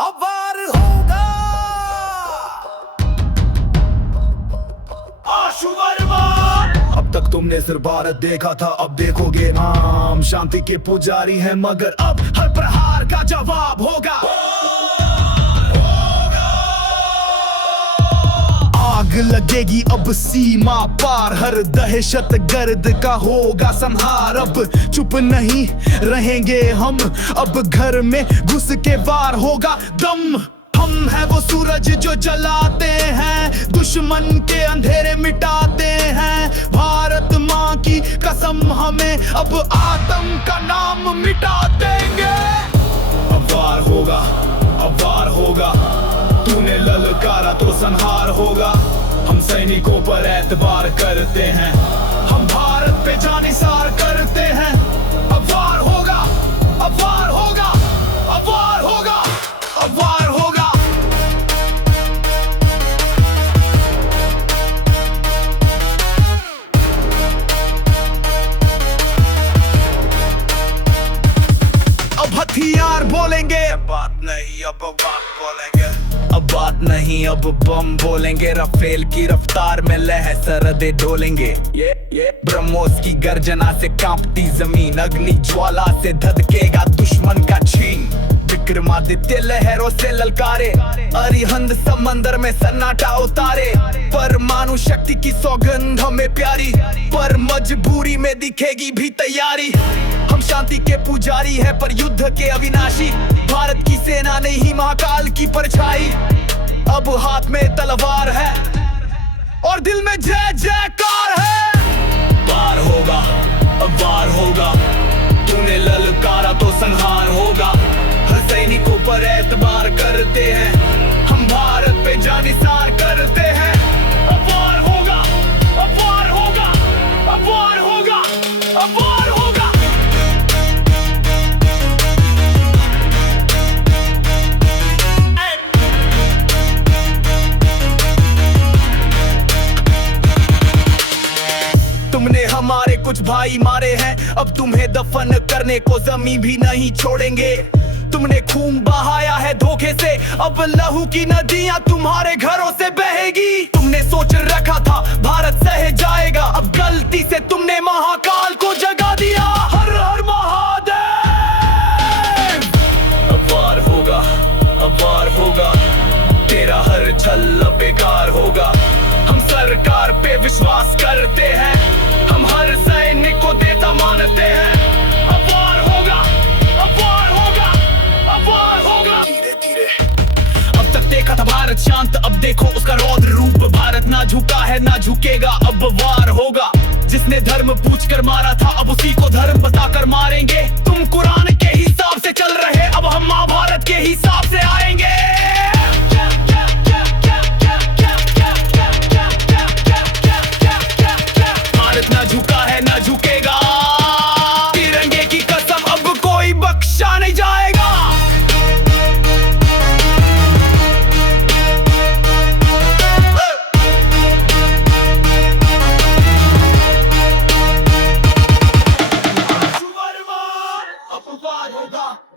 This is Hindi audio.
अब वार होगा। आशु वर्मा। अब तक तुमने सिर्फ भारत देखा था, अब देखोगे हम शांति के पुजारी हैं, मगर अब हर प्रहार का जवाब होगा। आग लगेगी अब सीमा पार, हर दहशत गर्द का होगा संहार। अब चुप नहीं रहेंगे हम, अब घर में घुस के वार होगा दम। हम है वो सूरज जो जलाते हैं, दुश्मन के अंधेरे मिटाते हैं। भारत माँ की कसम, हमें अब आतंक का नाम मिटा देंगे। अब वार होगा, अब वार होगा, तूने ललकारा तो संहार होगा। हम सैनिकों पर एतबार करते हैं, हम भारत पे जानिसार करते हैं। अब वार होगा, अब वार होगा, अब वार होगा, अब वार होगा। अब हथियार बोलेंगे, बात नहीं अब बात बोलेंगे। अब बात नहीं अब बम बोलेंगे, राफेल की रफ्तार में लह सरहदें डोलेंगे। ये ब्रह्मोस की गर्जना से कांपती जमीन, अग्नि ज्वाला से धधकेगा दुश्मन का छीन। विक्रमादित्य लहरों से ललकारे, अरिहंत समंदर में सन्नाटा उतारे। परमाणु शक्ति की सौगंध हमें प्यारी, पर मजबूरी में दिखेगी भी तैयारी। हम शांति के पुजारी हैं पर युद्ध के अविनाशी, भारत की सेना नहीं महाकाल की परछाई। अब हाथ में तलवार है और दिल में जय जयकार है। वार होगा, अब वार होगा, तूने ललकारा तो संहार होगा। हर सैनिकों पर एतबार करते हैं, हम भारत पे जानिसार करते हैं। अब वार होगा, अब वार होगा, अब वार होगा, अब वार होगा। तुमने हमारे कुछ भाई मारे हैं, अब तुम्हें दफन करने को जमीन भी नहीं छोड़ेंगे। तुमने खून बहाया है धोखे से, अब लहू की नदियां तुम्हारे घरों से बहेगी। तुमने सोच रखा था भारत सह जाएगा, अब गलती से तुमने महाकाल को जगा दिया। हर हर महादेव। अब वार होगा, अब वार होगा, तेरा हर छल बेकार होगा। हम सरकार पे विश्वास करते हैं, हम हर सैनिक को देता मानते हैं। अब वार होगा, अब वार होगा, अब वार होगा। धीरे धीरे अब तक देखा था भारत शांत, अब देखो उसका रौद्र रूप। भारत ना झुका है ना झुकेगा, अब वार होगा। जिसने धर्म पूछ कर मारा था, अब उसी को धर्म बताकर मारेंगे। तुम कुरान के हिसाब से चल रहे